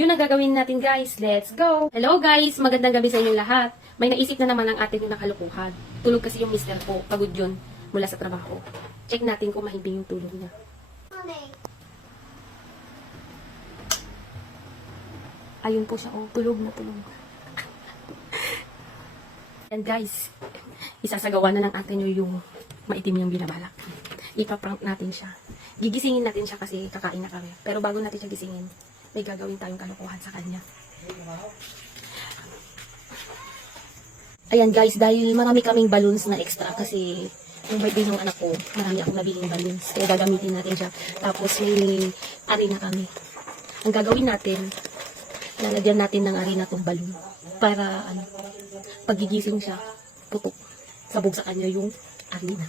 yun ang gagawin natin guys. Let's go! Hello guys! Magandang gabi sa inyong lahat. May naisip na naman ang atin yung nakalukuhan. Tulog kasi yung mister ko. Pagod yun mula sa trabaho. Check natin kung mahimbing yung tulog niya. Ayun po siya. Oh, tulog na tulog. And guys, isasagawa na ng atin yung maitim yung binabalak. Ipaprank natin siya. Gigisingin natin siya kasi kakain na kami. Pero bago natin siya gisingin, may gagawin tayong kalokohan sa kanya. Ayan guys, dahil marami kaming balloons na extra kasi yung birthday ng anak ko, marami akong nabiling balloons. Kaya gagamitin natin siya. Tapos may arena kami. Ang gagawin natin, lalagyan natin ng arena tong balloon. Para pagigising siya, putok. Sabog sa kanya yung arena.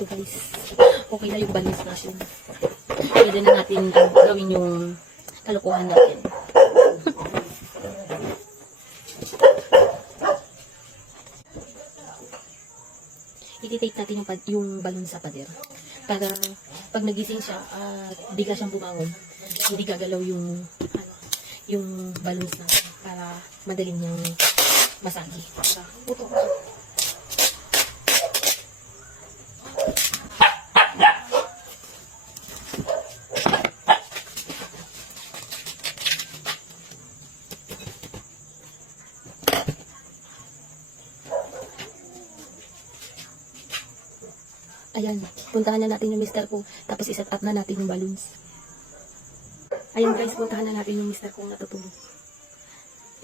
Ito guys, okay na yung balance natin. Pwede na natin gawin yung kalokohan natin. Iti-take natin yung balon sa pader. Para pag nagising siya at bigla siyang bumangon, hindi gagalaw yung balloons natin. Para madaling niyang masagi. Puto. Ayan, puntahan na natin yung mister ko. Tapos iset up na natin yung balloons. Ayan guys, puntahan na natin yung mister kong natutulog.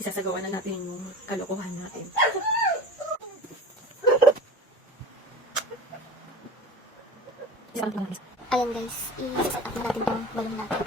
Isasagawa na natin yung kalokohan natin. Ayan guys, i-set up na natin yung balloon natin.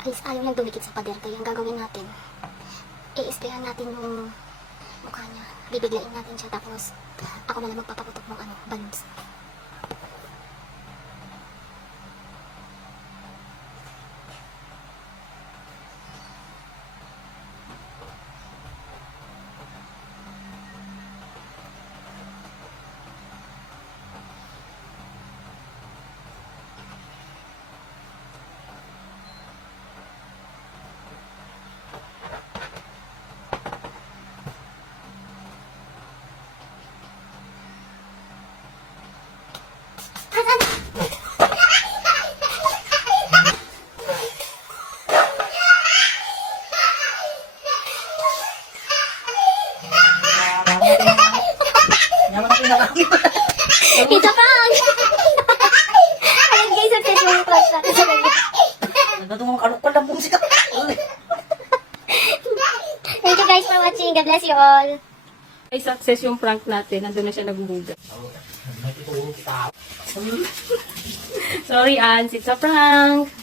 Guys, ayaw nang dumikit sa pader. Kaya ang gagawin natin, i-sprayan natin yung mukha niya. Bibiglain natin siya. Tapos, ako na lang magpapaputok ng balloons. Ito pa! Ayun guys, success yung prank natin sa kanya. Nagdadungong kalukal lang pong sikat. Thank you guys for watching. God bless you all. Ay, success yung prank natin. Nandun na siya naghuhugas. Sorry, Ans. It's a prank.